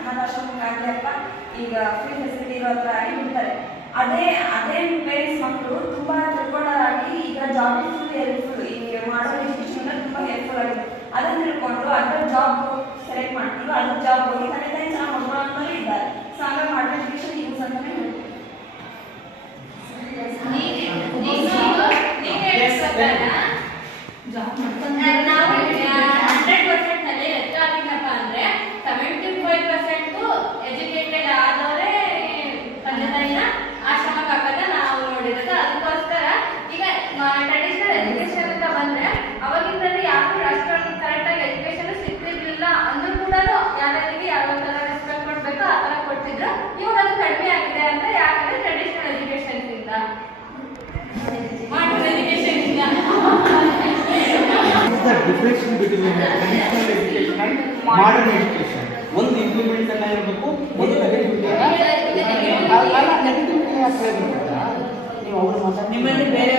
ಅನಾಥಾಶ್ರಮಕ್ಕೆ ಆಗಲಿಯಪ್ಪ ಈಗ free facility ಇರೋ ಹತ್ರ ಆಗಿಬಿಡ್ತಾರೆ. ಅದೇ ಪೇರೆಂಟ್ಸ್ ಮಕ್ಕಳು ತುಂಬ ತಿಳ್ಕೊಂಡಾಗಿ ಈಗ ಜಾಬ್ ಫುಲ್ ಹೆಲ್ಪ್ಫುಲ್, ಈಗ ಮಾಡೋ ಎಜುಕೇಶನ್ ತುಂಬ ಹೆಲ್ಪ್ಫುಲ್ ಆಗಿದೆ. ಅದನ್ನು ತಿಳ್ಕೊಂಡು ಅದರ ಜಾಬ್ ಸೆಲೆಕ್ಟ್ ಮಾಡ್ಕೊಂಡು ಅದ್ರ ಜಾಬ್ ಹೋಗಿ ತಂದೆ ತಾಯಿ ಚೆನ್ನಾಗಿ ಮಕ್ಕಳು ಅನ್ನೋರು ಇದ್ದಾರೆ. ಸೊ ಹಾಗಾಗಿ ಮಾಡೋ ಎಜುಕೇಶನ್ ಯೂಸ್ ಅಂತಲೇ ಹೇಳ್ತೀವಿ. ನಾವು 100% ನಲ್ಲಿ ಎಷ್ಟು ಆಗಿದ್ದಪ್ಪ ಅಂದ್ರೆ 75% ಎಜುಕೇಟೆಡ್ ಆದವರೇ ತಂದೆ ತಾಯಿನ ಆಶ್ರಮಕ್ಕೆ ಹಾಕೋದ ನಾವು ನೋಡಿರೋದು. ಅದಕ್ಕೋಸ್ಕರ ಈಗ ಟ್ರೆಡಿಷನಲ್ ಎಜುಕೇಶನ್ ಅಂತ ಬಂದ್ರೆ ಅವಾಗಿಂದಲ್ಲಿ ಯಾರು ಅಷ್ಟೊಂದು ಕರೆಕ್ಟಾಗಿ ಎಜುಕೇಶನ್ ಸಿಗ್ತಿರ್ಲಿಲ್ಲ ಅಂದ್ರೂ ಕೂಡ ಯಾರ್ಯಾರಿಗೆ ಯಾವ ತರ ರೆಸ್ಪೆಕ್ಟ್ ಕೊಡ್ಬೇಕು ಆ ತರ ಕೊಡ್ತಿದ್ರು. ಇವಾಗ ಅದು ಕಡಿಮೆ ಆಗಿದೆ ಅಂದ್ರೆ ಯಾಕಂದ್ರೆ ಟ್ರೆಡಿಷನಲ್ ಎಜುಕೇಶನ್ ಇಂದ ಮಾಡರ್ನ್ ಎಜುಕೇಶನ್ ಇಂದ. The difference between traditional education and modern education. ಒಂದು ಇಂಪ್ಲಿಮೆಂಟ್ ಅನ್ನ ಇರಬೇಕು, ಒಂದು ನೆಗೆಟಿವ್ ನೀವು ಅವರು ಮಾತಾಡಿ ನಿಮ್ಮಲ್ಲಿ ಬೇರೆ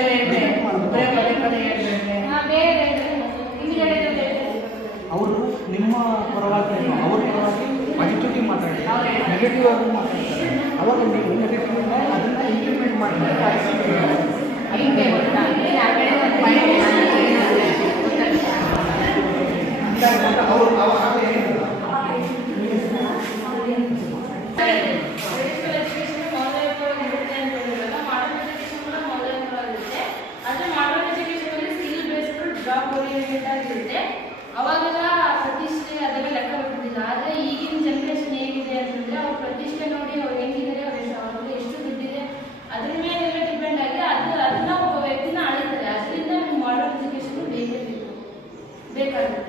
ಅವರು ನಿಮ್ಮ ಪರವಾಗಿ ಅವ್ರ ಪರವಾಗಿ ಪಾಸಿಟಿವ್ ಮಾತಾಡಿ ನೆಗೆಟಿವ್ ಆಗಿ ಮಾತಾಡ್ತಾರೆ. ಅವಾಗ ನೀವು ನೆಗೆಟಿವ್ ಅದನ್ನ ಇಂಪ್ಲಿಮೆಂಟ್ ಮಾಡಬೇಕು. ಅವಾಗೆಲ್ಲ ಪ್ರತಿಷ್ಠೆ ಅದೆಲ್ಲ ಲೆಕ್ಕ ಬಿಟ್ಟಿದ್ದಿಲ್ಲ. ಆದರೆ ಈಗಿನ ಜನರೇಷನ್ ಹೇಗಿದೆ ಅಂತಂದ್ರೆ ಅವ್ರ ಪ್ರತಿಷ್ಠೆ ನೋಡಿ ಅವ್ರು ಹೆಂಗಿದ್ದಾರೆ, ಅವ್ರಿಗೆ ಎಷ್ಟು ದುಡ್ಡಿದೆ ಅದ್ರ ಮೇಲೆಲ್ಲ ಡಿಪೆಂಡ್ ಆಗಿ ಅದನ್ನ ಒಬ್ಬ ವ್ಯಕ್ತಿನ ಆಳಿದ್ದಾರೆ. ಅದರಿಂದ ಮಾಡರ್ನ್ ಎಜುಕೇಶನ್ ಬೇಕಾಗುತ್ತೆ.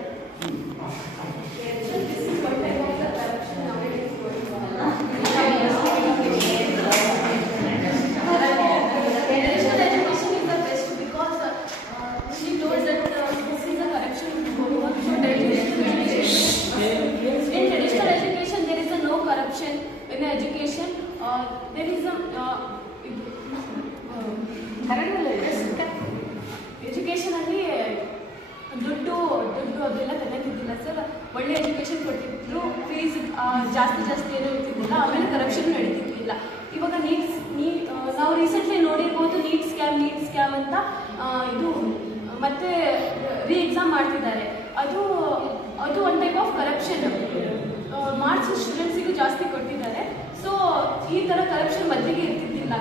In education, there is a education ಅಲ್ಲಿ ದುಡ್ಡು ಅದೆಲ್ಲ ತೆಗೆದಿದ್ದಿಲ್ಲ ಸರ್. ಒಳ್ಳೆ ಎಜುಕೇಶನ್ ಕೊಟ್ಟಿದ್ರು, ಫೀಸ್ ಜಾಸ್ತಿ ಏನೂ ಇರ್ತಿದ್ದಿಲ್ಲ. ಆಮೇಲೆ ಕರಪ್ಷನ್ ನಡೀತಿರ್ಲಿಲ್ಲ. ಇವಾಗ ನಾವು ರೀಸೆಂಟ್ಲಿ ನೋಡಿರ್ಬೋದು ನೀಟ್ ಸ್ಕ್ಯಾಮ್ ಅಂತ ಇದು ಮತ್ತೆ ಎಕ್ಸಾಮ್ ಮಾಡ್ತಿದ್ದಾರೆ. ಅದು one type of corruption. Marks ಸ್ಟೂಡೆಂಟ್ಸಿಗೂ ಜಾಸ್ತಿ ಕೊಟ್ಟಿದ್ದಾರೆ. ಸೊ ಈ ಥರ ಕರಪ್ಷನ್ ಮೊದಲಿಗೆ ಇರ್ತಿದ್ದಿಲ್ಲ.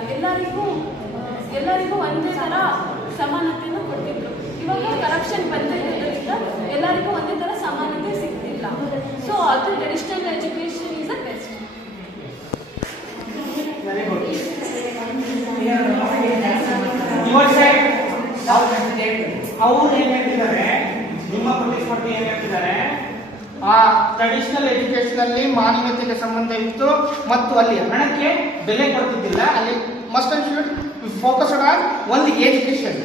ಎಲ್ಲರಿಗೂ ಒಂದೇ ಥರ ಸಮಾನತೆಯನ್ನು ಕೊಡ್ತಿದ್ರು. ಇವಾಗ ಕರಪ್ಷನ್ ಬಂದಿರೋದ್ರಿಂದ ಎಲ್ಲರಿಗೂ ಒಂದೇ ಥರ ಸಮಾನತೆ ಸಿಗ್ತಿಲ್ಲ. ಸೊ ಅದು traditional education is a best. ಅವ್ರು ಏನ್ ಹೇಳ್ತಿದ್ದಾರೆ, ನಿಮ್ಮ ಪ್ರತಿಸ್ಪರ್ಧಿ ಏನ್ ಹೇಳ್ತಿದ್ದಾರೆ, ಆ ಟ್ರೆಡಿಷನಲ್ ಎಜುಕೇಶನ್ ಅಲ್ಲಿ ಮಾನವೀಯತೆಗೆ ಸಂಬಂಧ ಇತ್ತು ಮತ್ತು ಅಲ್ಲಿ ಹಣಕ್ಕೆ ಬೆಲೆ ಕೊಡ್ತಿದ್ದಿಲ್ಲ. ಅಲ್ಲಿ must and should focused on ಒಂದು ಎಜುಕೇಶನ್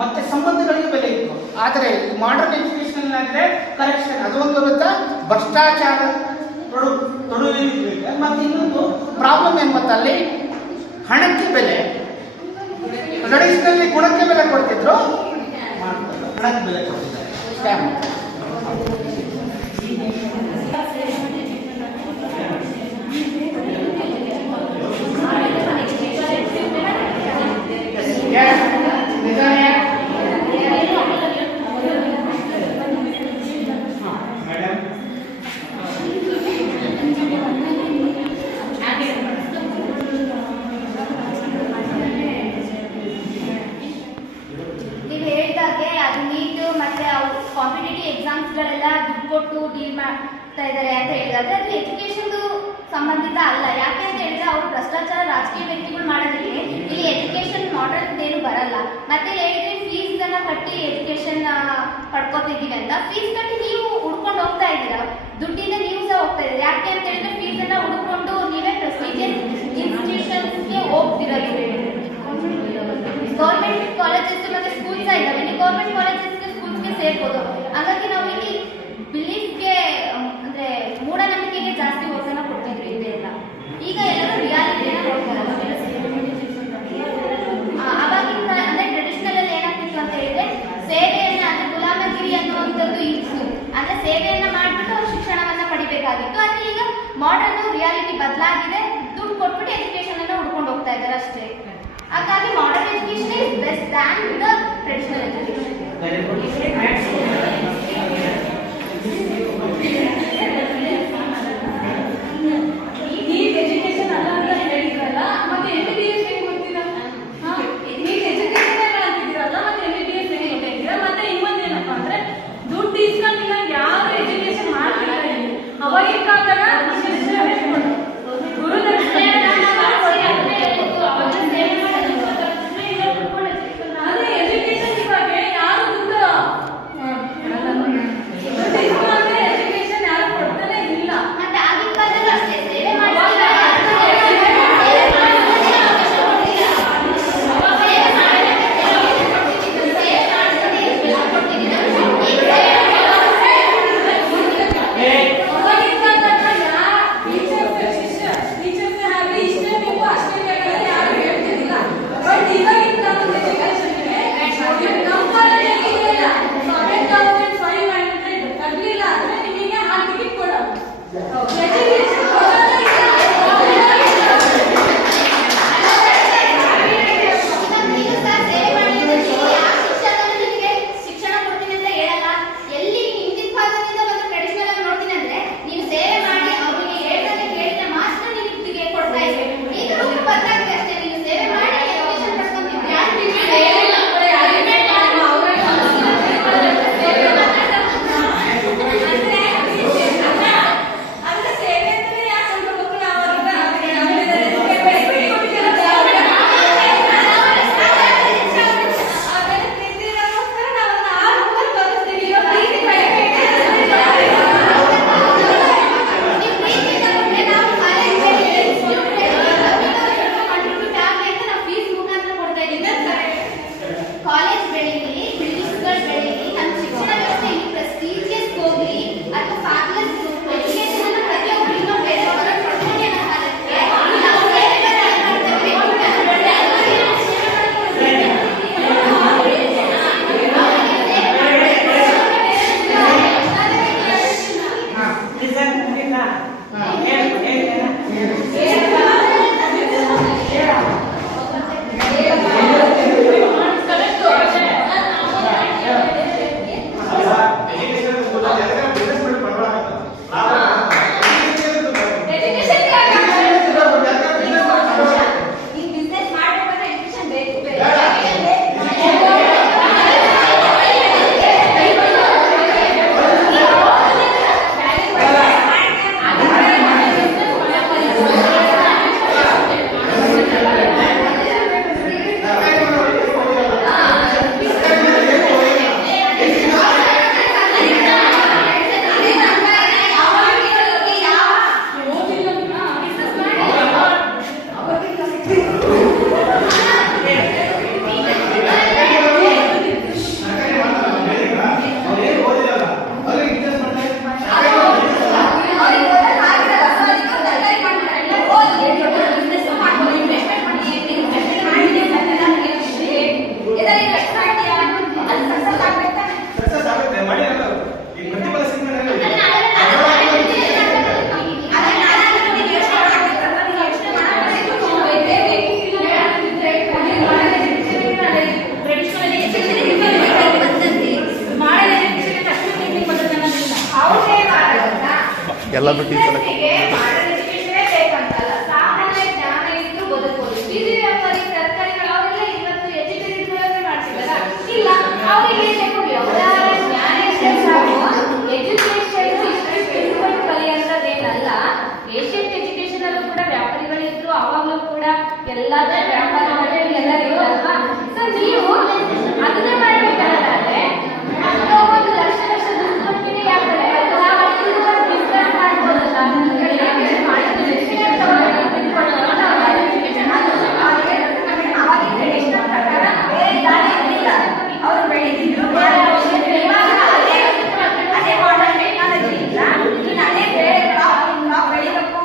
ಮತ್ತೆ ಸಂಬಂಧಗಳಿಗೆ ಬೆಲೆ ಇತ್ತು. ಆದರೆ ಮಾಡರ್ನ್ ಎಜುಕೇಶನ್ ಅಂದ್ರೆ ಕರೆಕ್ಷನ್, ಅದೊಂದು ಗೊತ್ತಾ ಭ್ರಷ್ಟಾಚಾರ ತೊಡಗಿದೆ. ಮತ್ತೆ ಇನ್ನೊಂದು ಪ್ರಾಬ್ಲಮ್ ಏನ್ ಗೊತ್ತಾ, ಅಲ್ಲಿ ಹಣಕ್ಕೆ ಬೆಲೆ, ಟ್ರೆಡಿಷನಲ್ಲಿ ಗುಣಕ್ಕೆ ಬೆಲೆ ಕೊಡ್ತಿದ್ರು, ಹಣಕ್ಕೆ ಬೆಲೆ ಕೊಡ್ತಿದ್ದಾರೆ. ಸ್ಕ್ಯಾಮ್. ಕಾಂಪಿಟೇಟಿವ್ ಎಕ್ಸಾಮ್ಸ್ಗಳೆಲ್ಲ ದುಡ್ಡು ಕೊಟ್ಟು ಡೀಲ್ ಮಾಡ್ತಾ ಇದ್ದಾರೆ ಅಂತ ಹೇಳಿದ್ರೆ ಅದು ಎಜುಕೇಶನ್ದು ಸಂಬಂಧಿತ ಅಲ್ಲ. ಯಾಕೆ ಅಂತ ಹೇಳಿದ್ರೆ ಅವರು ಭ್ರಷ್ಟಾಚಾರ ರಾಜಕೀಯ ವ್ಯಕ್ತಿಗಳು ಮಾಡೋದಕ್ಕೆ ಇಲ್ಲಿ ಎಜುಕೇಶನ್ ಮಾಡಲ್ ಏನು ಬರಲ್ಲ. ಮತ್ತೆ ಹೇಳಿದ್ರೆ ಫೀಸ್ ಅನ್ನ ಕಟ್ಟಿ ಎಜುಕೇಶನ್ ಪಡ್ಕೋತಿದ್ದೀವಿ ಅಂತ ಫೀಸ್ ಕಟ್ಟಿ ನೀವು ಹುಡ್ಕೊಂಡು ಹೋಗ್ತಾ ಇದ್ದೀರಾ, ದುಡ್ಡಿಂದ ನೀವು ಸಹ ಹೋಗ್ತಾ ಇದ್ದೀರಾ. ಯಾಕೆ ಅಂತ ಹೇಳಿದ್ರೆ ಫೀಸ್ ಅನ್ನ ಹುಡ್ಕೊಂಡು ನೀವೇ ಪ್ರೆಸ್ಟೀಜಿಯಸ್ ಇನ್ಸ್ಟಿಟ್ಯೂಷನ್ಸ್ಗೆ ಹೋಗ್ತಿರೋದು. ಗೌರ್ಮೆಂಟ್ ಕಾಲೇಜಸ್ ಮತ್ತೆ ಸ್ಕೂಲ್ಸ್ ಇದ್ದಾವೆ, ನೀವು ಗೌರ್ಮೆಂಟ್ ಕಾಲೇಜಸ್ಗೆ ಸ್ಕೂಲ್ಸ್ಗೆ ಸೇರ್ಬೋದು. ಹಾಗಾಗಿ ನಾವು ಇಲ್ಲಿ ಬಿಲೀಫ್ಗೆ ಅಂದ್ರೆ ಮೂಢನಂಬಿಕೆಗೆ ಜಾಸ್ತಿ ಒತ್ತನ್ನು ಕೊಡ್ತಿದ್ವಿ ಇದೆಲ್ಲ. ಈಗ ಎಲ್ಲರೂ ರಿಯಾಲಿಟಿನ ನೋಡ್ತಾರೆ. ಅವಾಗಿಂದ ಅಂದ್ರೆ ಟ್ರೆಡಿಷನಲ್ ಅಲ್ಲಿ ಏನಾಗ್ತಿತ್ತು ಅಂತ ಹೇಳಿದ್ರೆ ಸೇವೆಯನ್ನ ಅಂದ್ರೆ ಗುಲಾಮಗಿರಿ ಅನ್ನುವಂಥದ್ದು ಇತ್ತು. ಅಂದ್ರೆ ಸೇವೆಯನ್ನ ಮಾಡ್ಬಿಟ್ಟು ಅವ್ರು ಶಿಕ್ಷಣವನ್ನ ಪಡಿಬೇಕಾಗಿತ್ತು. ಆದ್ರೆ ಈಗ ಮಾಡರ್ನ್ ರಿಯಾಲಿಟಿ ಬದಲಾಗಿದೆ, ದುಡ್ಡು ಕೊಟ್ಬಿಟ್ಟು ಎಜುಕೇಶನ್ ಅನ್ನು ಹುಡ್ಕೊಂಡು ಹೋಗ್ತಾ ಇದ್ದಾರೆ ಅಷ್ಟೇ. ಹಾಗಾಗಿ modern education is best than the traditional education. Neat education ಅಲ್ಲ ಅಂತ ಹೇಳಿದ್ರಲ್ಲ, ಮತ್ತೆ MBBS ಹೇಗೆ ಗೊತ್ತಿಲ್ಲ? ನೀಟ್ ಎಜುಕೇಶನ್ ಅಲ್ಲ ಅಂತಿದ್ದೀರಲ್ಲ, ಮತ್ತೆ MBBS ಹೇಗೆ ಗೊತ್ತಿದ್ದೀರಾ? ಮತ್ತೆ ಇನ್ನೊಂದೇನಪ್ಪ ಅಂದ್ರೆ ದುಡ್ಡು ಇಸ್ಕೊಂಡಿಲ್ಲ ಯಾರು ಎಜುಕೇಶನ್ ಮಾಡ್ತಿಲ್ಲ. ಅವಾಗಿನ ಕಾಲದಾಗ ಗುರುದಕ್ಷಿಣೆ ಅದೇ ಎಜುಕೇಶನ್ ಇವಾಗ ಯಾರು ದುಡ್ಡು ಎಜುಕೇಶನ್ ಯಾರು ಕೊಡ್ತಾನೆ ಇಲ್ಲ. ಮತ್ತೆ ಆಗಿನ ಕಾಲದಲ್ಲೂ ಅಷ್ಟೇ ಸೇವೆ ಮಾಡಿ ಎಲ್ಲ ಬಿಟ್ಟು ಈ ಸಲ ಸಾಮಾನ್ಯ ಜ್ಞಾನ ಇದ್ದು ಬದುಕೋದು. ಬೀದಿ ವ್ಯಾಪಾರಿ ತರಕಾರಿಗಳು ಅವರೆಲ್ಲ ಇವತ್ತು ಎಜುಕೇಟೆಡ್ ಮಾಡ್ತಿಲ್ಲ, ಇಲ್ಲ ಅವರಿಗೆ ಜ್ಞಾನ ಇದ್ರೆ ಸಾಕು. ಎಜುಕೇಶನ್ ಕಲಿಯುವಂಥದ್ದೇನಲ್ಲ. ಏಷ್ಯನ್ ಎಜುಕೇಶನ್ ಅಲ್ಲೂ ಕೂಡ ವ್ಯಾಪಾರಿಗಳಿದ್ರು, ಅವಾಗಲೂ ಕೂಡ ಎಲ್ಲಾದ್ರೂ ವ್ಯಾಪಾರಗಳೇ ಎಲ್ಲರಿಗೂ ಅಲ್ವಾ. ಸೊ ನೀವು ಅದನ್ನೇ ಮಾಡಬೇಕಾದ್ರೆ ಒಂದು ಲಕ್ಷ ದುಡ್ಡು ಯಾಕೆ ಅವರು ಬೆಳೀತಿದ್ರು ಅದೇ ಮಾಡರ್ನ್ ಟೆಕ್ನಾಲಜಿ ಇಲ್ಲ. ಇನ್ನು ಅದೇ ಬೇರೆ ನಾವು ಬೆಳಿಬೇಕು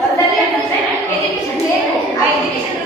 ಹೊಲದಲ್ಲಿ ಅಂತಂದ್ರೆ ಎಜುಕೇಶನ್ ಬೇಕು. ಆ ಎಜುಕೇಶನ್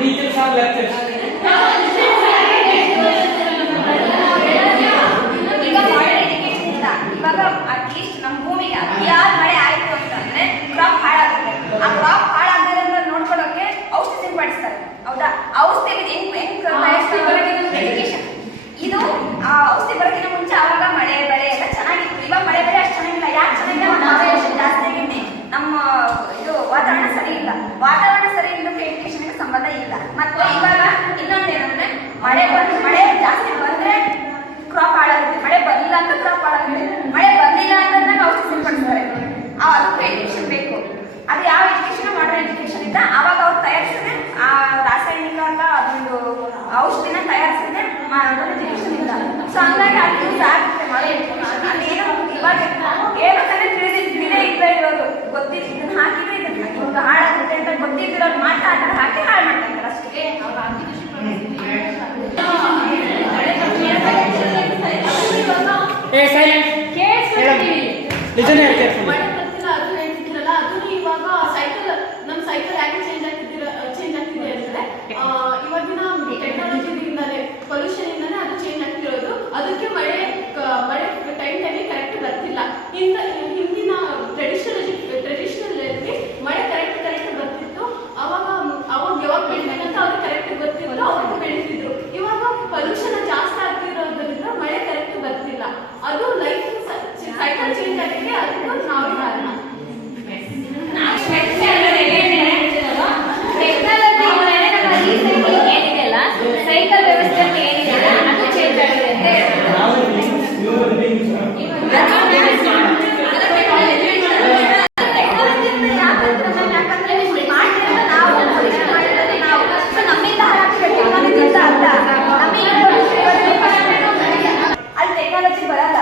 ಟೀಚರ್ಸ್ ಆರ್ ಲೆಕ್ಚರ್ಸ್. ಈಗ ಮಾಡರ್ನ್ ಎಜುಕೇಶನ್ ಇಲ್ಲ. ಇವಾಗ ಅಟ್ಲೀಸ್ಟ್ ನಮ್ಮ ಭೂಮಿಗೆ ಅತಿಯಾದ ಮಳೆ ಆಯ್ತು ಅಂತಂದ್ರೆ ಕ್ರಾಪ್ ಹಾಳಾಗುತ್ತೆ. ಆ ಕ್ರಾಪ್ ಹಾಳಾಗದಂತ ನೋಡ್ಕೊಳ್ಳೋಕೆ ಔಷಧಿ ಸಿಂಪಡಿಸ್ತಾರೆ. ಹೌದಾ? ಔಷಧಿ ಎಜುಕೇಶನ್ ಇದು ಆ ಔಷಧಿ ಬರೋಕ್ಕಿಂತ ಮುಂಚೆ ಅವಾಗ ಮಳೆ ಬೆಳೆ ಎಲ್ಲ ಚೆನ್ನಾಗಿತ್ತು. ಇವಾಗ ಮಳೆ ಬೆಳೆ ಅಷ್ಟು ಚೆನ್ನಾಗಿಲ್ಲ. ಯಾಕೆ ಚೆನ್ನಾಗಿಲ್ಲ? ಪಾಪ್ಯುಲೇಷನ್ ಜಾಸ್ತಿ ಆಗಿದೆ. ನಮ್ಮ ಇದು ವಾತಾವರಣ ಸರಿ ಇಲ್ಲ. ವಾತಾವರಣ ಸರಿ ಇಲ್ಲಕ್ಕೆ ಎಜುಕೇಶನ್ಗೆ ಸಂಬಂಧ ಇಲ್ಲ. ಮತ್ತೆ ಇವಾಗ ಇನ್ನೊಂದೇನಂದ್ರೆ ಮಳೆ ಜಾಸ್ತಿ ಬಂದ್ರೆ ಕ್ರಾಪ್ ಹಾಳಾಗುತ್ತೆ. ಮಳೆ ಬಂದಿಲ್ಲ ಅಂತ ಕ್ರಾಪ್ ಹಾಳಾಗುತ್ತೆ. ಮಳೆ ಬಂದಿಲ್ಲ ಅಂತಂದಾಗ ಔಷಧಿ ಸಿಂಪಡಿಸ್ತಾರೆ. ಅದಕ್ಕೆ ಎಜುಕೇಶನ್ ಬೇಕು. ಅದು ಯಾವ ಎಜುಕೇಶನ್ ಮಾಡರ್ನ್ ಎಜುಕೇಶನ್ ಇದ್ದ ಅವಾಗ ಅವ್ರು ತಯಾರಿಸಿದ್ರೆ ಆ ರಾಸಾಯನಿಕ ಅಂತ ಅದೊಂದು ಔಷಧಿನ ತಯಾರಿಸಿದ್ರೆ ಎಜುಕೇಶನ್ ಇಲ್ಲ. ಸೊ ಹಂಗಾಗಿ ಅದು ಯೂಸ್ ಆಗುತ್ತೆ ಮಾಡರ್ನ್ ಎಜುಕೇಶನ್. ಅದೇನೋ ಇವಾಗ ಹೇಳ್ಬೇಕಂದ್ರೆ ತಿಳಿದಿದ್ದೇ ಇರೋದು ಗೊತ್ತಿದ್ದು ಇದನ್ನ ಹಾಕಿದ್ರೆ ಇದನ್ನ ಹಾಳಾಗುತ್ತೆ ಅಂತ ಗೊತ್ತಿದ್ದಿರೋದು ಮಾತ್ರ ಆ ಥರ ಹಾಕಿ ಹಾಳು ಮಾಡ್ತಾರೆ ಅಷ್ಟೇ. ಮಳೆ ಬರ್ತಿಲ್ಲ ಅದು ಹೇಳ್ತಿದ್ರಲ್ಲ, ಅದು ಇವಾಗ ಸೈಕಲ್ ನಮ್ಮ ಸೈಕಲ್ ಯಾಕೆ ಚೇಂಜ್ ಆಗ್ತಿದೆ ಅಂದ್ರೆ ಇವಾಗಿನ ಟೆಕ್ನಾಲಜಿಯಿಂದಾನೆ ಪೊಲ್ಯೂಷನ್ ಇಂದಾನೆ ಅದು ಚೇಂಜ್ ಆಗ್ತಿರೋದು. ಅದಕ್ಕೆ ಮಳೆ ಟೈಮ್ ಕರೆಕ್ಟ್ ಬರ್ತಿಲ್ಲ. ಹಿಂದಿನ ಟ್ರೆಡಿಷನಲ್ ಮಳೆ ಕರೆಕ್ಟ್ ಬರ್ತಿತ್ತು. ಅವಾಗ ಯಾವಾಗ ಬೆಳಿಬೇಕಂತ ಅವ್ರಿಗೆ ಕರೆಕ್ಟ್ ಗೊತ್ತಿತ್ತು, ಅವ್ರಿಗೆ ಬೆಳಿತಿದ್ರು. ಇವಾಗ ಪೊಲ್ಯೂಷನ್ ಜಾಸ್ತಿ ಆಗ್ತಿರೋದ್ರಿಂದ ಮಳೆ ಕರೆಕ್ಟ್ ಬರ್ತಿಲ್ಲ. ಅದು ಲೈಫ್ ಸೈಕಲ್ ಚೇಂಜ್ ಆಗಿದೆ. ಅದಕ್ಕೂ ನಾವೇ ಕಾರಣ. ಸೈಕಲ್ ವ್ಯವಸ್ಥೆ ಅಂತ ಏನಿದೆ ಅದು ಚೇಂಜ್ ಆಗಿದೆ ಅಂತ ಅಲ್ಲಿ ಟೆಕ್ನಾಲಜಿ ಬರಲ್ಲ.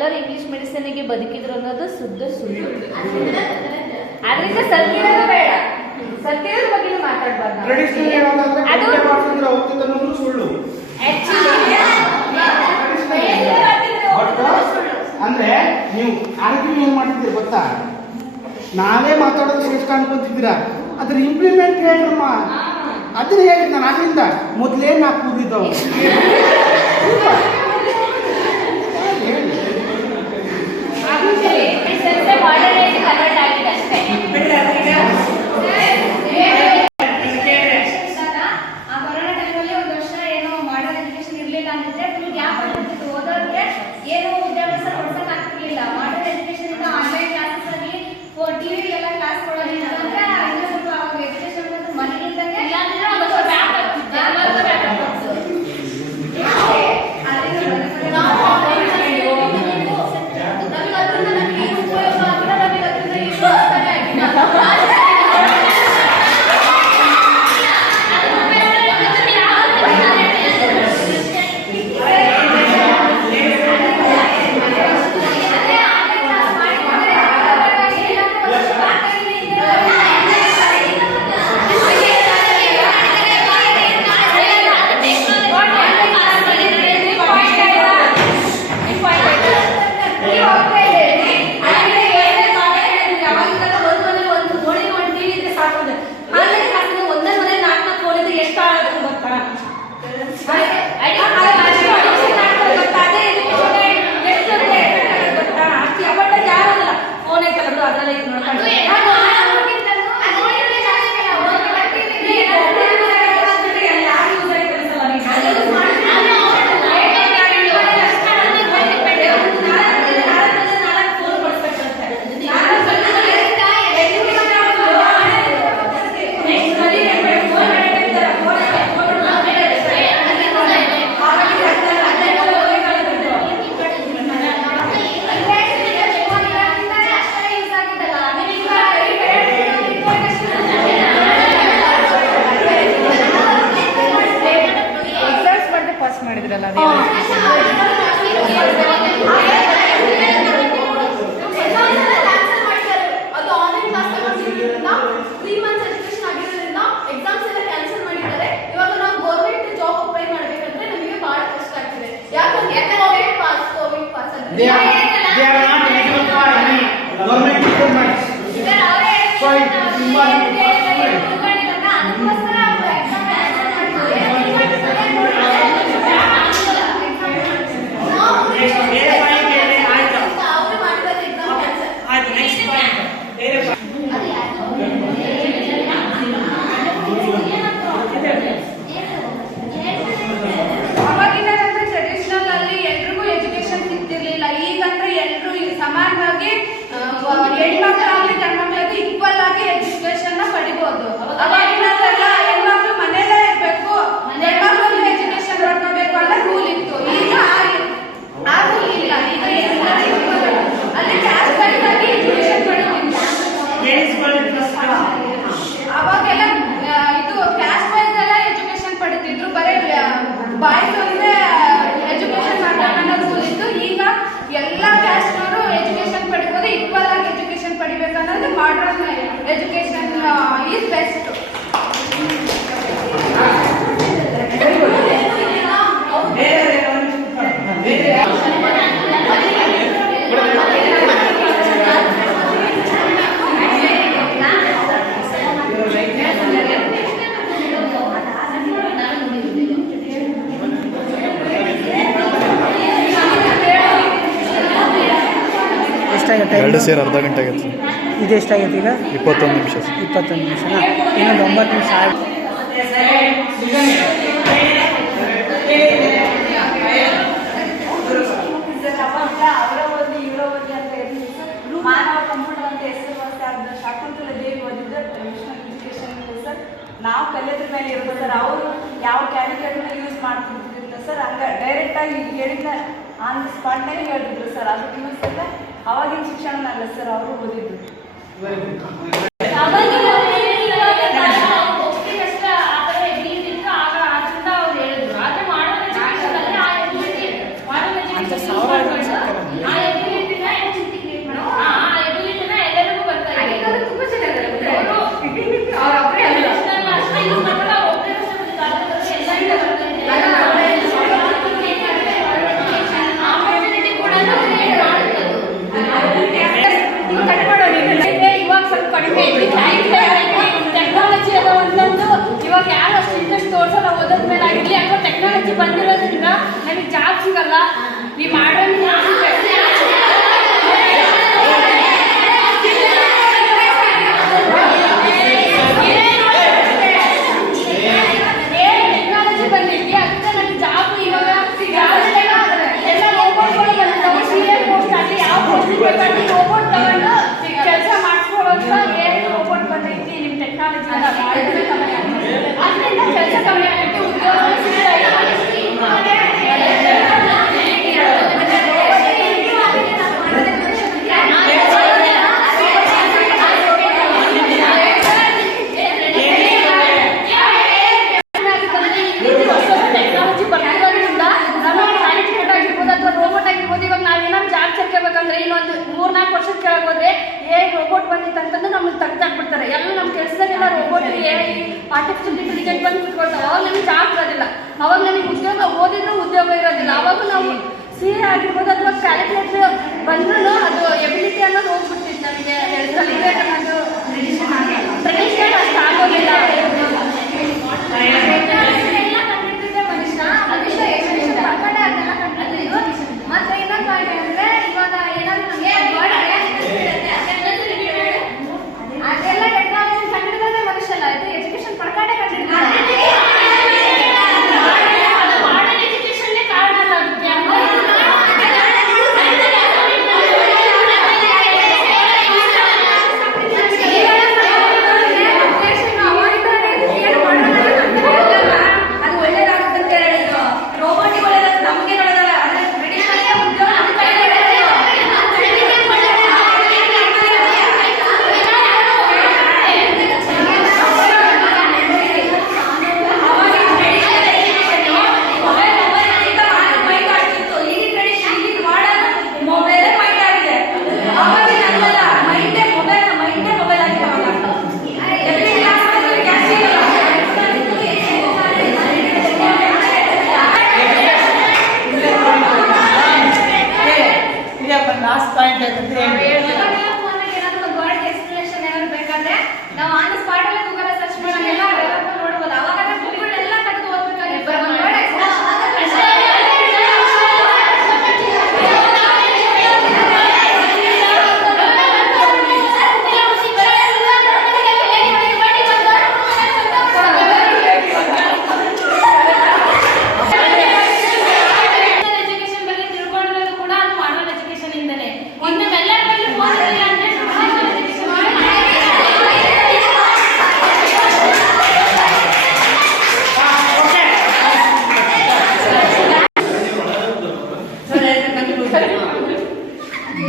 ಎಲ್ಲರೂ ಇಂಗ್ಲಿಷ್ ಮೆಡಿಸಿನ್ಗೆ ಬದುಕಿದ್ರು ಅನ್ನೋದು ಶುದ್ಧ ಸುಳ್ಳು. ಅದರಿಂದ ಸತ್ತಿರೋದು ಬೇಡ, ಸತ್ತಿರೋದ್ರ ಬಗ್ಗೆ ಮಾತಾಡ್ಬಾರ್ದು. ಟ್ರೆಡಿಷನಲ್ ಹೇಳೋದಾದ್ರೆ ಅದು ಪೂಜೆ ಮಾಡ್ತಿದ್ರೆ ಹೋಗ್ತಿತ್ತು ಅನ್ನೋದು ಸುಳ್ಳು. ಅಂದ್ರೆ ನೀವು ಆರ್ಗ್ಯೂ ಏನ್ ಮಾಡ್ತಿದ್ದೀರಿ ಗೊತ್ತಾ? ನಾವೇ ಮಾತಾಡೋದು ಶ್ರೇಷ್ಠ ಅನ್ಕೊಂತಿದ್ದೀರಾ, ಅದ್ರ ಇಂಪ್ಲಿಮೆಂಟ್ ಹೇಳ್ರಮ್ಮ. ಅದನ್ನ ಹೇಳಿದ್ ನಾನು ಅಲ್ಲಿಂದ ಮೊದಲೇ ನಾ ಕೂದಿದ್ದವು. ಕನ್ವರ್ಟ್ ಆಗಿದೆ ಅಷ್ಟೇ. ಆ ಕೊರೋನಾ ಟೈಮಲ್ಲಿ ಒಂದು ವರ್ಷ ಏನೋ ಮಾಡಲ್ ಎಜುಕೇಶನ್ ಇರಲಿಲ್ಲ ಅಂತಿದ್ರೆ ಫುಲ್ ಗ್ಯಾಪ್ ಆಗ್ತಿತ್ತು. ಓದೋರಿಗೆ ಏನು ವಿದ್ಯಾಭ್ಯಾಸ ಕೊಡ್ಸಕ್ ಆಗ್ತಿರ್ಲಿಲ್ಲ. ಮಾಡಲ್ ಎಜುಕೇಶನ್ ಇಂದ ಆನ್ಲೈನ್ ಕ್ಲಾಸಸ್ ಆಗಿ ಟಿವಿ ಎಲ್ಲ ಕ್ಲಾಸ್ ಕೊಡೋದಿಲ್ಲ ಅಂದ್ರೆ ಇನ್ನೂ ಸ್ವಲ್ಪ ಅವಾಗ ಎಜುಕೇಶನ್ ಅನ್ನೋದು ಮನೆಯಿಂದಾಗೆ They are not eligible for any government recruitment. So it is important. ಸಮಾನವಾಗಿ ಹೆಣ್ಮಕ್ಳಾಗ್ಲಿ ಗಂಡ್ಮಕ್ಳಾಗ್ಲಿ ಈಕ್ವಲ್ ಆಗಿ ಎಜುಕೇಶನ್ ಪಡಿಬಹುದು. ಅವಾಗಿನದೆಲ್ಲ ಹೆಣ್ಮಕ್ಳು ಮನೇಲೇ ಇರ್ಬೇಕು, ಹೆಣ್ಮಕ್ಳು ಎಜುಕೇಶನ್ ನೋಡ್ಕೋಬೇಕು ಅನ್ನೋ ರೂಲ್ ಇತ್ತು. ಈಗ ಆ ರೂಲ್ ಇಲ್ಲ. ಈಗ ಅಲ್ಲಿ ಕ್ಯಾಸ್ಟ್ ವೈಸ್ ಆಗಿ ಎಜುಕೇಶನ್ ಪಡಿಬಹುದು. ಅವಾಗೆಲ್ಲ ಇದು ಕ್ಯಾಸ್ಟ್ ವೈಸ್ ಎಲ್ಲ ಎಜುಕೇಶನ್ ಪಡಿತಿದ್ರು, ಬರೀ ಬಾಯ್ಸ್ ಒಂದೇ ಎಜುಕೇಶನ್ ಮಾಡ್ಬೇಕು ಅನ್ನೋ ರೂಲ್ ಇತ್ತು. ಈಗ ಎಲ್ಲ ಕ್ಯಾಸ್ಟ್ ನವರು ಎಜುಕೇಶನ್ ಪಡಿಬೋದು, ಈಕ್ವಲ್ ಆಗಿ ಎಜುಕೇಶನ್ ಪಡಿಬೇಕು ಅನ್ನೋದು ಮಾಡರ್ನ್ ಎಜುಕೇಶನ್ ಈಸ್ ಬೆಸ್ಟ್. ಎರಡು ಸೇರಿ ಅರ್ಧ ಗಂಟೆ ಆಗೈತೆ. ಇದು ಎಷ್ಟಾಗೈತೆ ಈಗ? 21 ನಿಮಿಷ. 21 ನಿಮಿಷನಾ? ಇನ್ನೊಂದು 9 ನಿಮಿಷ ಆಯ್ತು. ಅವರ ಓದಿ ಇವರ ಓದಿ ಅಂತ ಇರಲಿಲ್ಲ. ಮಾನವ ಕಂಪ್ಯೂಟರ್ ಅಂತ ಹೆಸರು ಶಾಕುಂತಲ ದೇವಿ ಓದಿದ್ದು ಟ್ರೆಡಿಷನಲ್ ಎಜುಕೇಶನ್ ಸರ್. ನಾವು ಕಲಿಯೋದ್ರ ಮೇಲೆ ಇರ್ಬೋದು ಸರ್. ಅವರು ಯಾವ ಕ್ಯಾಲ್ಕುಲೇಟರ್ನ ಯೂಸ್ ಮಾಡ್ತಿರ್ತಿಲ್ಲ ಸರ್. ಹಂಗೆ ಡೈರೆಕ್ಟಾಗಿ ಹೇಳಿದ ಆನ್ ದಿ ಸ್ಪಾಟ್ನಾಗೆ ಹೇಳ್ತಿದ್ರು ಸರ್. ಅದು ಇನ್ನೊಂದ್ಸಲ ಅವಾಗಿನ ಶಿಕ್ಷಣ ಅಲ್ಲ ಸರ್, ಅವರು ಓದಿದ್ರು. ಸಾವಿರ ಆರ್ಟಿಫಿಷಿಯಲ್ ಇಂಟೆಲಿಜೆಂಟ್ ಬಂದು ಕುತ್ಕೊಳ್ತಾರೆ. ಅವಾಗ ನಮಗೆ ಜಾಬ್ ಇರೋದಿಲ್ಲ, ಅವಾಗ ನಮಗೆ ಉದ್ಯೋಗ ಓದಿದ್ರು ಉದ್ಯೋಗ ಇರೋದಿಲ್ಲ. ಅವಾಗ ನಾವು CA ಆಗಿರ್ಬೋದು ಅಥವಾ ಕ್ಯಾಲ್ಕುಲೇಟರ್ ಬಂದ್ರೂ ಅದು ಎಬಿಲಿಟಿ ಅನ್ನೋದು ಹೋಗ್ಬಿಡ್ತಿತ್ತು ನಮಗೆ. ಕಲಿಬೇಕು ಅನ್ನೋದು ಟ್ರೆಡಿಷನಲ್ ಅಷ್ಟು ಆಗೋದಿಲ್ಲ. ಮತ್ತೆ ಇನ್ನೊಂದು ಪಾಯಿಂಟ್ ಅಂದ್ರೆ ಇವಾಗ ಏನಾದ್ರು ಅದೆಲ್ಲ ಟೆಕ್ನಾಲಜಿ ಕಂಡಿಡಿದ್ರೆ ಮನುಷ್ಯ ಅಲ್ಲ, ಇದು ಎಜುಕೇಶನ್ ಪಡ್ಕೊಂಡೇ ಅದು ಒಳ್ಳೇದಾಗುತ್ತೆ ಅಂತ ಹೇಳಿದ್ರು. ರೋಬೋಟಿಗಳೆಲ್ಲ ನಮಗೆ ನೋಡೋದಲ್ಲ, ಅದೇ ಟ್ರೆಡಿಷನಲ್ ಉದ್ಯೋಗ ಲಾಸ್ಟ್ ಪಾಯಿಂಟ್ ಯಾಕಂದ್ರೆ ಏನಾದ್ರು ಒಂದು ವರ್ಡ್ ಎಕ್ಸ್ಪ್ಲನೇಷನ್ ಏನಾದ್ರು ಬೇಕಾದ್ರೆ ನಾವು ಆನ್ ಸ್ಪಾಟ್ ಅಲ್ಲೇ ಗೂಗಲ್ ಸರ್ಚ್ ಮಾಡಿ ಎಲ್ಲ ನೋಡಬಹುದು. ಅವಾಗ ಗೂಗಲ್ ಎಲ್ಲ ತೆಗೆದು ಓದಬೇಕಾಗಿತ್ತು. ಒಂದು ವರ್ಡ್ ಎಜುಕೇಶನ್ ಬಗ್ಗೆ ತಿಳ್ಕೊಂಡಿರೋದು ಕೂಡ ಅದು ಮಾಡಲ್ ಎಜುಕೇಶನ್ ಇಂದನೇ. ಇನ್ನು ಎಲ್ಲರಲ್ಲಿ ಓದಿಲ್ಲ ಅಂದ್ರೆ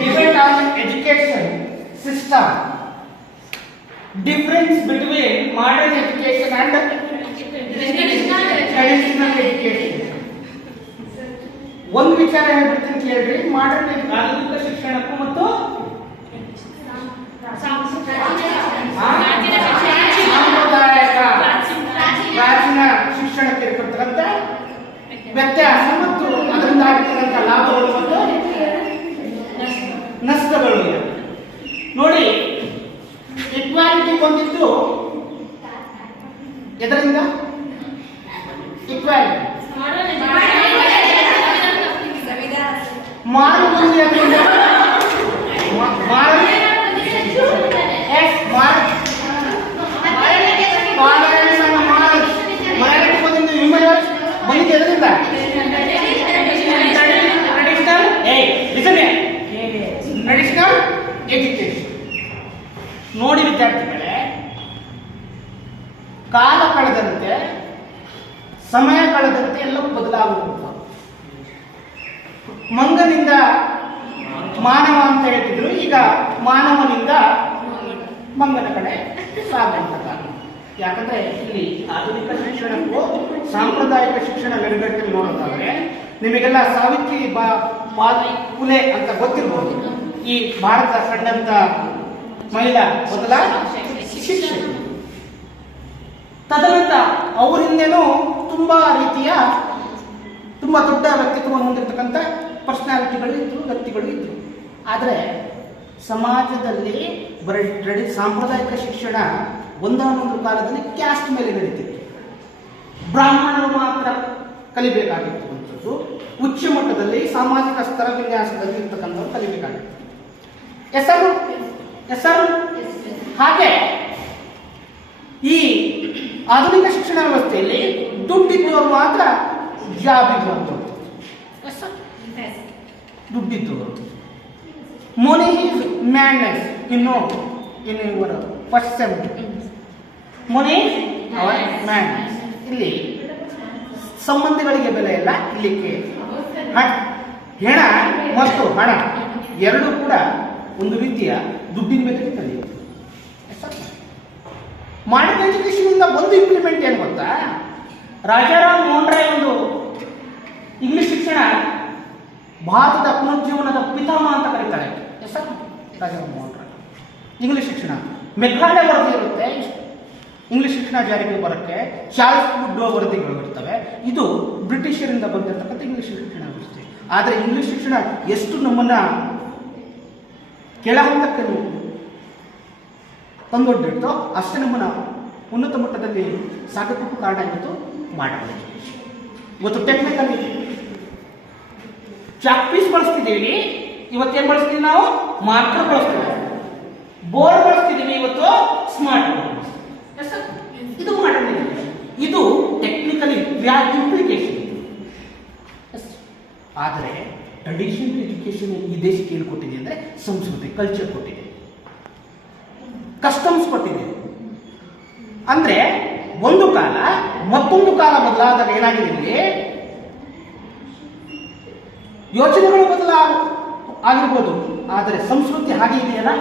debate on education system, difference between modern education and traditional education. ಒಂದು ವಿಚಾರ ಹೇಳ್ಬಿಡ್ತೀನಿ ಕೇಳ್ರಿ. ಮಾಡರ್ನ್ ಆಧುನಿಕ ಶಿಕ್ಷಣಕ್ಕೂ ಮತ್ತು ಸಾಂಪ್ರದಾಯಿಕ ಪ್ರಾಚೀನ ಶಿಕ್ಷಣಕ್ಕೆ ಇರ್ತಕ್ಕಂಥ ವ್ಯತ್ಯಾಸ ಮತ್ತು ಅದರಿಂದ ಆಗಿರ್ತಕ್ಕಂಥ ಲಾಭಗಳು ಮತ್ತು ನಷ್ಟಗಳು ನೋಡಿ. ಇಕ್ವಾಲಿಟಿ ಬಂದಿದ್ದು ಎದರಿಂದ? ಇಕ್ವಾಲಿಟಿ ಮಾರು ಬಂದಿ ಬಂದಿದ್ದು ಎದರಿಂದ? Traditional education. ನೋಡಿ ವಿದ್ಯಾರ್ಥಿಗಳೇ, ಕಾಲ ಕಳೆದಂತೆ ಸಮಯ ಕಳೆದಂತೆ ಎಲ್ಲವೂ ಬದಲಾಗುವುದು. ಮಂಗನಿಂದ ಮಾನವ ಅಂತ ಹೇಳ್ತಿದ್ರು, ಈಗ ಮಾನವನಿಂದ ಮಂಗನ ಕಡೆ ಸಾಗುವಂತ. ಯಾಕಂದ್ರೆ ಇಲ್ಲಿ ಆಧುನಿಕ ಶಿಕ್ಷಣಕ್ಕೂ ಸಾಂಪ್ರದಾಯಿಕ ಶಿಕ್ಷಣ ನೆಲೆಗಟ್ಟಲ್ಲಿ ನೋಡೋದಾದ್ರೆ ನಿಮಗೆಲ್ಲ ಸಾವಿತ್ರಿ ಬಾಯಿ ಫುಲೆ ಅಂತ ಗೊತ್ತಿರಬಹುದು. ಈ ಭಾರತ ಕಂಡಂತ ಮಹಿಳಾ ಮೊದಲ ಶಿಕ್ಷಣ. ತದನಂತರ ಅವರಿಂದೇನೂ ತುಂಬಾ ರೀತಿಯ ತುಂಬಾ ದೊಡ್ಡ ವ್ಯಕ್ತಿತ್ವವನ್ನು ಹೊಂದಿರತಕ್ಕಂಥ ಪರ್ಸನಾಲಿಟಿಗಳು ಇದ್ರು, ವ್ಯಕ್ತಿಗಳು ಇದ್ರು. ಆದರೆ ಸಮಾಜದಲ್ಲಿ ಬರೀ ಸಾಂಪ್ರದಾಯಿಕ ಶಿಕ್ಷಣ ಒಂದಾನೊಂದು ಕಾಲದಲ್ಲಿ ಕ್ಯಾಸ್ಟ್ ಮೇಲೆ ನಡೀತಿತ್ತು. ಬ್ರಾಹ್ಮಣರು ಮಾತ್ರ ಕಲಿಬೇಕಾಗಿರ್ತಕ್ಕಂಥದ್ದು, ಉಚ್ಚ ಮಟ್ಟದಲ್ಲಿ ಸಾಮಾಜಿಕ ಸ್ತರ ವಿನ್ಯಾಸದಲ್ಲಿ ಇರ್ತಕ್ಕಂಥವ್ರು ಕಲಿಬೇಕಾಗಿತ್ತು. ಹೆಸರು ಹಾಗೆ ಈ ಆಧುನಿಕ ಶಿಕ್ಷಣ ವ್ಯವಸ್ಥೆಯಲ್ಲಿ ದುಡ್ಡಿದ್ದವರು ಮಾತ್ರ ಜಾಬ್ ಇರುವಂಥದ್ದು. ದುಡ್ಡಿದ್ದವರು ಮನಿ ಈಸ್ ಮ್ಯಾಡ್ನೆಸ್. ಇನ್ನು ಇವರ ಫಸ್ಟ್ ಸೆಮ್ ಮನಿ ಅವರ್ ಮ್ಯಾಡ್ನೆಸ್. ಇಲ್ಲಿ ಸಂಬಂಧಗಳಿಗೆ ಬೆಲೆ ಇಲ್ಲ, ಇಲ್ಲಿಗೆ ಹೆಣ ಮತ್ತು ಹಣ ಎರಡೂ ಕೂಡ ಒಂದು ರೀತಿಯ ದುಡ್ಡಿನ ಮೇಲೆ ಕಲಿಯುತ್ತೆ. ಮಾಡರ್ನ್ ಎಜುಕೇಶನ್ ಇಂದ ಒಂದು ಇಂಪ್ಲಿಮೆಂಟ್ ಏನು ಗೊತ್ತಾ? ರಾಜಾರಾಮ್ ಮೋಹನ್ ರಾಯ್ ಒಂದು ಇಂಗ್ಲಿಷ್ ಶಿಕ್ಷಣ ಭಾರತದ ಪುನರುಜ್ಜೀವನದ ಪಿತಾಮಹ ಅಂತ ಕರೀತಾರೆ. ರಾಜಾರಾಮ್ ಮೋಹನ್ ರಾಯ್ ಇಂಗ್ಲಿಷ್ ಶಿಕ್ಷಣ. ಮೆಘಾಲಯ ವರದಿ ಇರುತ್ತೆ, ಇಂಗ್ಲಿಷ್ ಶಿಕ್ಷಣ ಜಾರಿಗೆ ಬರೋಕ್ಕೆ ಚಾರ್ಲ್ಸ್ ವುಡ್ರೋ ವರದಿಗಳು ಇರ್ತವೆ. ಇದು ಬ್ರಿಟಿಷರಿಂದ ಬಂದಿರತಕ್ಕಂಥ ಇಂಗ್ಲಿಷ್ ಶಿಕ್ಷಣ ವ್ಯವಸ್ಥೆ. ಆದರೆ ಇಂಗ್ಲಿಷ್ ಶಿಕ್ಷಣ ಎಷ್ಟು ನಮ್ಮನ್ನ ಕೆಳ ಹಂತಕ್ಕೆ ತಂದೊಡ್ಡಿರ್ತೋ ಅಷ್ಟೇ ನಮ್ಮನ್ನ ಉನ್ನತ ಮಟ್ಟದಲ್ಲಿ ಸಾಕಕ್ಕೂ ಕಾರಣ ಇವತ್ತು ಮಾಡಬಹುದು. ಇವತ್ತು ಟೆಕ್ನಿಕಲಿ ಚಾಕ್ ಪೀಸ್ ಬಳಸ್ತಿದ್ದೀವಿ, ಇವತ್ತೇನು ಬಳಸ್ತೀವಿ ನಾವು? ಮಾರ್ಕರ್ ಬಳಸ್ತೀವಿ. ಬೋರ್ಡ್ ಬಳಸ್ತಿದ್ದೀವಿ, ಇವತ್ತು ಸ್ಮಾರ್ಟ್ ಬೋರ್ಡ್. ಇದು ಮಾಡರ್ನ್ ಎಜುಕೇಶನ್. ಇದು ಟೆಕ್ನಿಕಲಿ ಇಂಪ್ಲಿಕೇಶನ್. ಆದರೆ ಟ್ರೆಡಿಷನಲ್ ಎಜುಕೇಶನ್ ಈ ದೇಶಕ್ಕೆ ಏನು ಕೊಟ್ಟಿದೆ ಅಂದರೆ ಸಂಸ್ಕೃತಿ, ಕಲ್ಚರ್ ಕೊಟ್ಟಿದೆ, ಕಸ್ಟಮ್ಸ್ ಕೊಟ್ಟಿದೆ. ಅಂದ್ರೆ ಒಂದು ಕಾಲ ಮತ್ತೊಂದು ಕಾಲ ಬದಲಾದಾಗ ಏನಾಗಿದೆ ಇಲ್ಲಿ? ಯೋಚನೆಗಳು ಆಗಿರ್ಬೋದು, ಆದರೆ ಸಂಸ್ಕೃತಿ ಹಾಗೆ ಇದೆಯಲ್ಲ?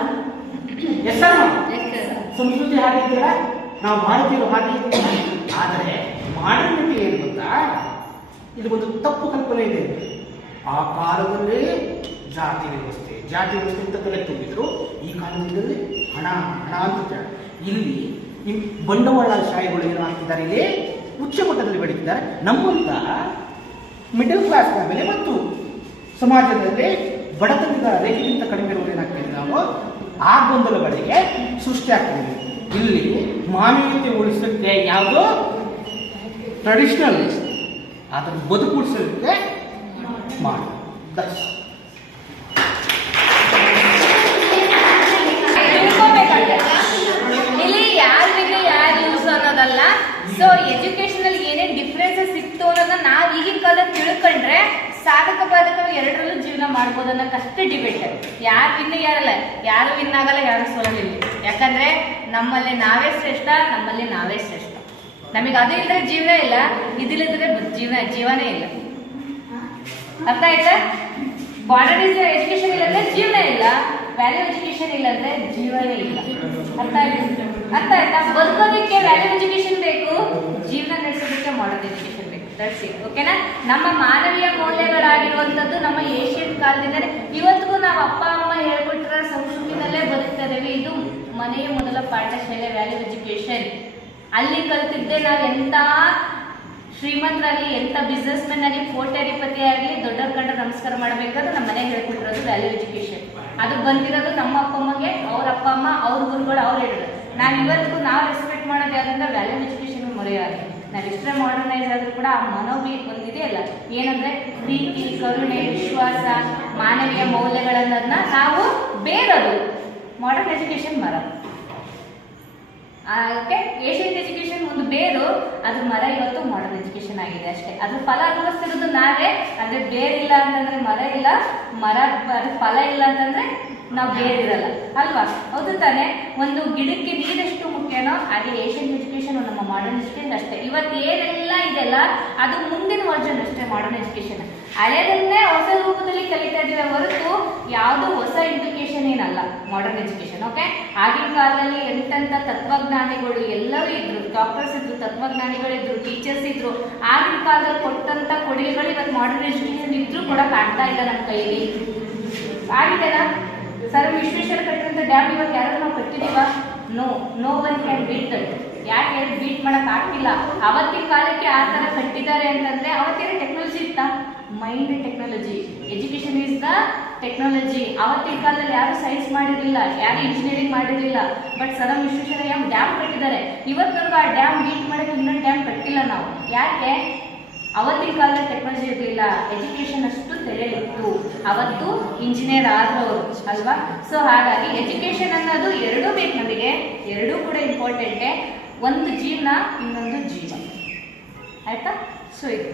ಸಂಸ್ಕೃತಿ ಹಾಗೆ ಇದೆಯಲ್ಲ? ನಾವು ಭಾರತೀಯರು ಹಾಗೆ ಇದ್ದೀವಿ. ಆದರೆ ಮಾಡರ್ನಿಟಿ ಏನು ಗೊತ್ತಾ? ಇದು ಒಂದು ತಪ್ಪು ಕಲ್ಪನೆ ಇದೆ. ಆ ಕಾಲದಲ್ಲಿ ಜಾತಿ ವ್ಯವಸ್ಥೆ ಅಂತ ತಲೆ ತುಂಬಿದ್ರು. ಈ ಕಾಲದಲ್ಲಿ ಹಣ ಅಂತ ಇಲ್ಲಿ ಬಂಡವಾಳಶಾಹಿಗಳು ಏನು ಆಗ್ತಿದ್ದಾರೆ, ಇಲ್ಲಿ ಉಚ್ಚ ಮಟ್ಟದಲ್ಲಿ ಬೆಳೀತಿದ್ದಾರೆ. ನಮ್ಮಂತ ಮಿಡಲ್ ಕ್ಲಾಸ್ ಫ್ಯಾಮಿಲಿ ಮತ್ತು ಸಮಾಜದಲ್ಲಿ ಬಡತನದ ರೇಖೆಗಿಂತ ಕಡಿಮೆ ಇರುವುದು ಏನಾಗ್ತಿದೆ, ನಾವು ಆ ಗೊಂದಲಗಳಿಗೆ ಸೃಷ್ಟಿ ಆಗ್ತಿದೆ. ಇಲ್ಲಿ ಮಾನವೀಯತೆ ಉಳಿಸಲಿಕ್ಕೆ ಯಾವುದು ಟ್ರೆಡಿಷನಲ್, ಅದನ್ನು ಬದುಕುಳಿಸಲಿಕ್ಕೆ ಮಾಡಿ. ಇಲ್ಲಿ ಯಾರಿಗೆ ಯಾರು ಯೂಸ್ ಅನ್ನೋದಲ್ಲ. ಸೊ ಎಜುಕೇಶನ್ ಏನೇನ್ ಡಿಫ್ರೆನ್ಸಸ್ ಇತ್ತು ಅನ್ನೋದನ್ನ ನಾವು ಈಗಿನ ಕಾಲದಲ್ಲಿ ತಿಳ್ಕೊಂಡ್ರೆ ಸಾಧಕ ಬಾಧಕ ಎರಡರಲ್ಲೂ ಜೀವನ ಮಾಡ್ಬೋದು ಅನ್ನೋದಷ್ಟೇ ಡಿಬೇಟ್. ಯಾರು ವಿನ್ ಯಾರಲ್ಲ, ಯಾರು ವಿನ್ ಆಗಲ್ಲ, ಯಾರು ಸೋಲಲಿಲ್ಲ. ಯಾಕಂದ್ರೆ ನಮ್ಮಲ್ಲಿ ನಾವೇ ಶ್ರೇಷ್ಠ, ನಮ್ಮಲ್ಲಿ ನಾವೇ ಶ್ರೇಷ್ಠ. ನಮಗೆ ಅದು ಇಲ್ಲದ್ರೆ ಜೀವನ ಇಲ್ಲ, ಇದಿಲ್ಲದ್ರೆ ಜೀವನೇ ಇಲ್ಲ. ಅರ್ಥ ಆಯ್ತಾ? ಬಾರ್ಡರ್ ಎಜುಕೇಶನ್ ಇಲ್ಲಂದ್ರೆ ಜೀವನ ಇಲ್ಲ, ವ್ಯಾಲ್ಯೂ ಎಜುಕೇಶನ್ ಇಲ್ಲಂದ್ರೆ ಜೀವನೇ ಇಲ್ಲ. ಅರ್ಥ ಆಯ್ತಾ? ಬದುಕೋದಕ್ಕೆ ವ್ಯಾಲ್ಯೂ ಎಜುಕೇಶನ್ ಬೇಕು, ಜೀವನ ನಡೆಸೋದಕ್ಕೆ ಮಾಡರ್ನ್ ಎಜುಕೇಶನ್ ಬೇಕು. That's it. ಓಕೆನಾ? ನಮ್ಮ ಮಾನವೀಯ ಮೌಲ್ಯಗಳಾಗಿರುವಂತದ್ದು ನಮ್ಮ ಏಷ್ಯನ್ ಕಾಲದಿಂದಲೇ ಇವತ್ತಿಗೂ ನಾವು ಅಪ್ಪ ಅಮ್ಮ ಹೇಳ್ಕೊಟ್ಟಿರೋ ಸಂಸ್ಕೃತಿನಲ್ಲೇ ಬದುಕ್ತಾ ಇದ್ದೇವೆ. ಇದು ಮನೆಯ ಮೊದಲ ಪಾಠಶಾಲೆ ವ್ಯಾಲ್ಯೂ ಎಜುಕೇಶನ್. ಅಲ್ಲಿ ಕಲ್ತಿದ್ದೆ ನಾವು ಎಂತ ಶ್ರೀಮಂತರಾಗಲಿ, ಎಂತ ಬಿಸ್ನೆಸ್ ಮೆನ್ ಆಗಲಿ, ಕೋಟ್ಯಾಧಿಪತಿ ಆಗಲಿ, ದೊಡ್ಡವ್ರ ಕಂಡ್ರೆ ನಮಸ್ಕಾರ ಮಾಡಬೇಕಾದ್ರೆ ನಮ್ಮ ಮನೆಗೆ ಹೇಳ್ಕೊಟ್ಟಿರೋದು ವ್ಯಾಲ್ಯೂ ಎಜುಕೇಶನ್. ಅದು ಬಂದಿರೋದು ನಮ್ಮ ಅಪ್ಪ ಅಮ್ಮಗೆ, ಅವ್ರ ಅಪ್ಪ ಅಮ್ಮ, ಅವ್ರ ಗುರುಗಳು, ಅವ್ರು ಹೇಳಿದ್ರು. ನಾವು ಇವತ್ತಿಗೂ ನಾವು ರೆಸ್ಪೆಕ್ಟ್ ಮಾಡೋದು ಯಾವ್ದಂದ್ರೆ ವ್ಯಾಲ್ಯೂ ಎಜುಕೇಶನ್ ಮೊರೆಯಾಗಿ. ನಾವು ಎಷ್ಟೇ ಮಾಡರ್ನೈಸ್ ಆದ್ರೂ ಕೂಡ ಆ ಮನೋಭಿ ಒಂದಿದೆಯಲ್ಲ, ಏನಂದ್ರೆ ಪ್ರೀತಿ, ಕರುಣೆ, ವಿಶ್ವಾಸ, ಮಾನವೀಯ ಮೌಲ್ಯಗಳನ್ನೋದನ್ನ ನಾವು ಬೇರದು ಮಾಡರ್ನ್ ಎಜುಕೇಶನ್ ಮರ. ಓಕೆ, ಏಷ್ಯನ್ ಎಜುಕೇಶನ್ ಒಂದು ಬೇರು, ಅದ್ರ ಮರ ಇವತ್ತು ಮಾಡರ್ನ್ ಎಜುಕೇಶನ್ ಆಗಿದೆ ಅಷ್ಟೇ. ಅದ್ರ ಫಲ ಅನುಭವಿಸ್ತಿರೋದು ನಾವೇ. ಅಂದ್ರೆ ಬೇರಿಲ್ಲ ಅಂತಂದ್ರೆ ಮರ ಇಲ್ಲ, ಮರ ಅದ್ರ ಫಲ ಇಲ್ಲ ಅಂತಂದ್ರೆ ನಾವು ಬೇರಿರಲ್ಲ ಅಲ್ವಾ? ಹೌದು ತಾನೆ? ಒಂದು ಗಿಡಕ್ಕೆ ನೀರೆಷ್ಟು ಮುಖ್ಯನೋ ಹಾಗೆ ಏಷ್ಯನ್ ಎಜುಕೇಶನ್ ನಮ್ಮ ಮಾಡರ್ನ್ ಎಜುಕೇಶನ್ ಅಷ್ಟೇ. ಇವತ್ತು ಏನೆಲ್ಲ ಇದೆಲ್ಲ ಅದು ಮುಂದಿನ ವರ್ಜನ್ ಅಷ್ಟೇ ಮಾಡರ್ನ್ ಎಜುಕೇಶನ್. ಹಳೆದನ್ನೇ ಹೊಸ ರೂಪದಲ್ಲಿ ಕಲಿತಾ ಇದೀವಿ ಹೊರತು ಯಾವುದು ಹೊಸ ಎಜುಕೇಶನ್ ಏನಲ್ಲ ಮಾಡರ್ನ್ ಎಜುಕೇಶನ್. ಓಕೆ, ಆಗಿನ ಕಾಲದಲ್ಲಿ ಎಂತೆಂಥ ತತ್ವಜ್ಞಾನಿಗಳು ಎಲ್ಲರೂ ಇದ್ರು, ಡಾಕ್ಟರ್ಸ್ ಇದ್ರು, ತತ್ವಜ್ಞಾನಿಗಳಿದ್ರು, ಟೀಚರ್ಸ್ ಇದ್ರು. ಆಗಿನ ಕಾಲದಲ್ಲಿ ಕೊಟ್ಟಂತ ಕೊಡುಗೆಗಳು ಇವತ್ತು ಮಾಡರ್ನ್ ಎಜುಕೇಶನ್ ಇದ್ರೂ ಕೂಡ ಕಾಣ್ತಾ ಇಲ್ಲ ನಮ್ಮ ಕೈಲಿ. ಆಗಿದೆನಾ? ಸರ್ ವಿಶ್ವೇಶ್ವರ ಕಟ್ಟಿದಂತ ಡ್ಯಾಮ್ ಇವತ್ತು ಯಾರು ನಾವು ಕಟ್ಟಿದೀವ? No one can beat that. ಯಾಕೆ ಬೀಟ್ ಮಾಡಕ್ ಆಗ್ತಿಲ್ಲ? ಅವತ್ತಿನ ಕಾಲಕ್ಕೆ ಆ ತರ ಕಟ್ಟಿದ್ದಾರೆ ಅಂತಂದ್ರೆ ಅವತ್ತಿನ ಟೆಕ್ನಾಲಜಿ ಇತ್ತ? Mind technology. Education is the technology. ಅವತ್ತಿನ ಕಾಲದಲ್ಲಿ ಯಾರು ಸೈನ್ಸ್ ಮಾಡಿರಲಿಲ್ಲ, ಯಾರು ಇಂಜಿನಿಯರಿಂಗ್ ಮಾಡಿರಲಿಲ್ಲ. ಬಟ್ ಸರ್ ವಿಶ್ವೇಶ್ವರಯ್ಯ ಡ್ಯಾಮ್ ಕಟ್ಟಿದ್ದಾರೆ. ಇವತ್ತಿನವರೆಗೂ ಆ ಡ್ಯಾಮ್ ಬೀಟ್ ಮಾಡಕ್ಕೆ ಇನ್ನೊಂದು ಡ್ಯಾಮ್ ಕಟ್ಟಿಲ್ಲ ನಾವು. ಯಾಕೆ? ಅವತ್ತಿನ ಕಾಲದಲ್ಲಿ ಟೆಕ್ನಾಲಜಿ ಇರಲಿಲ್ಲ, ಎಜುಕೇಶನ್ ಅಷ್ಟು ತೆರೆಯಿತ್ತು. ಅವತ್ತು ಇಂಜಿನಿಯರ್ ಆದವರು ಅಲ್ವಾ? ಸೊ ಹಾಗಾಗಿ ಎಜುಕೇಶನ್ ಅನ್ನೋದು ಎರಡೂ ಬೇಕು ನಮಗೆ, ಎರಡೂ ಕೂಡ ಇಂಪಾರ್ಟೆಂಟೇ. ಒಂದು ಜೀವನ, ಇನ್ನೊಂದು ಜೀವ. ಆಯ್ತಾ? ಸೊ ಇದು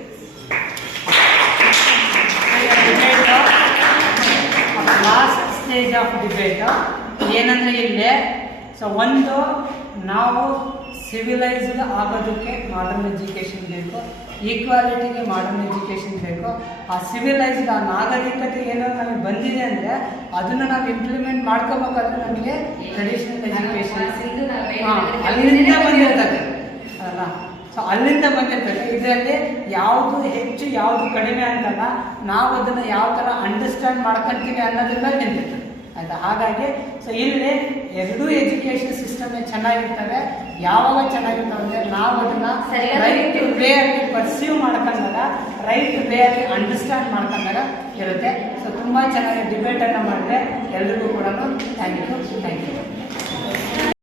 ಲಾಸ್ಟ್ ಸ್ಟೇಜ್ ಆಫ್ ಡಿಬೇಟ್ ಏನಂದ್ರೆ ಇಲ್ಲಿ ಒಂದು ನಾವು ಸಿವಿಲೈಸ್ಡ್ ಆಗೋದಕ್ಕೆ ಮಾಡರ್ನ್ ಎಜುಕೇಶನ್ ಬೇಕು, ಈಕ್ವಾಲಿಟಿಗೆ ಮಾಡರ್ನ್ ಎಜುಕೇಶನ್ ಬೇಕು. ಆ ಸಿವಿಲೈಸ್ಡ್ ಆ ನಾಗರಿಕತೆ ಏನೋ ನಮಗೆ ಬಂದಿದೆ ಅಂದರೆ ಅದನ್ನು ನಾವು ಇಂಪ್ಲಿಮೆಂಟ್ ಮಾಡ್ಕೋಬೇಕಾದ್ರೆ ನಮಗೆ ಟ್ರೆಡಿಷನಲ್ ಎಜುಕೇಶನ್ ಅಲ್ಲಿಂದ ಬಂದಿರ್ತದೆ ಅಲ್ಲ. ಸೊ ಅಲ್ಲಿಂದ ಬಂದಿರ್ತದೆ. ಇದರಲ್ಲಿ ಯಾವುದು ಹೆಚ್ಚು ಯಾವುದು ಕಡಿಮೆ ಅಂತಲ್ಲ, ನಾವು ಅದನ್ನು ಯಾವ ಥರ ಅಂಡರ್ಸ್ಟ್ಯಾಂಡ್ ಮಾಡ್ಕೊತೀವಿ ಅನ್ನೋದ್ರ ಮೇಲೆ ನಿಂತಿರ್ತದೆ. ಆಯ್ತಾ. ಹಾಗಾಗಿ ಸೊ ಇಲ್ಲಿ ಎರಡೂ ಎಜುಕೇಶನ್ ಸಿಸ್ಟಮ್ ಚೆನ್ನಾಗಿರ್ತವೆ. ಯಾವಾಗ ಚೆನ್ನಾಗಿರ್ತವೆ ಅಂದರೆ ನಾವು ಅದನ್ನ ರೈಟ್ ವೇ ಅಲ್ಲಿ ಪರ್ಸೀವ್ ಮಾಡ್ಕೊಂಡಾಗ, ರೈಟ್ ವೇ ಅಲ್ಲಿ ಅಂಡರ್ಸ್ಟ್ಯಾಂಡ್ ಮಾಡ್ಕೊಂಡಾಗ ಇರುತ್ತೆ. ಸೊ ತುಂಬ ಚೆನ್ನಾಗಿ ಡಿಬೇಟನ್ನು ಮಾಡಿದ್ರೆ ಎಲ್ರಿಗೂ ಕೂಡ ಥ್ಯಾಂಕ್ ಯು.